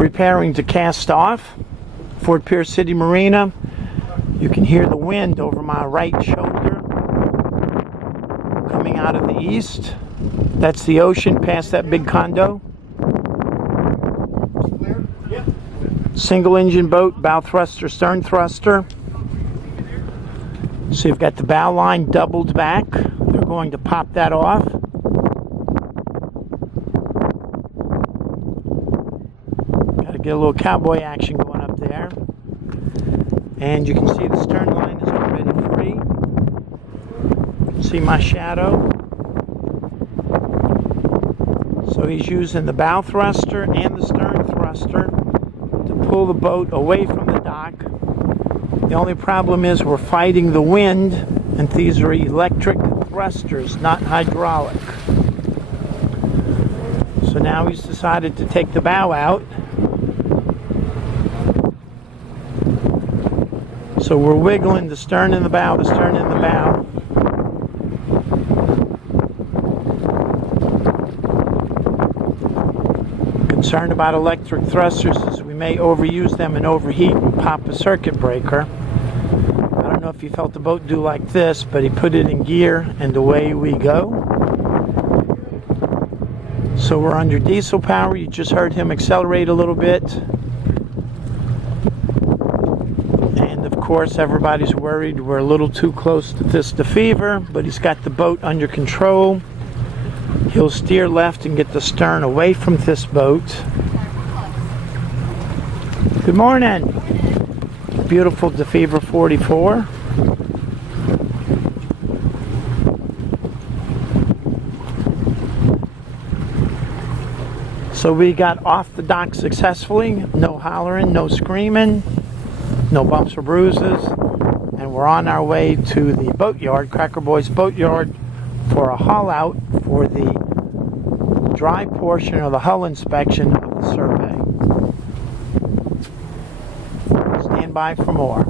preparing to cast off. Fort Pierce City Marina. You can hear the wind over my right shoulder coming out of the east. That's the ocean past that big condo. Single engine boat, bow thruster, stern thruster. So you've got the bow line doubled back. They're going to pop that off. Got to get a little cowboy action going up there. And you can see the stern line is already free. You can see my shadow. So he's using the bow thruster and the stern thruster to pull the boat away from the dock. The only problem is we're fighting the wind, and these are electric thrusters, not hydraulic. So now he's decided to take the bow out. So we're wiggling the stern and the bow, the stern and the bow. Concerned about electric thrusters is we may overuse them and overheat and pop a circuit breaker. I don't know if you felt the boat do like this, but he put it in gear and away we go. So we're under diesel power. You just heard him accelerate a little bit. And of course everybody's worried we're a little too close to this fever, but he's got the boat under control. He'll steer left and get the stern away from this boat. Good morning. Beautiful DeFever 44. So we got off the dock successfully. No hollering, no screaming, no bumps or bruises. And we're on our way to the boatyard, Cracker Boys Boatyard, for a haul out for the dry portion of the hull inspection of the survey. Stand by for more.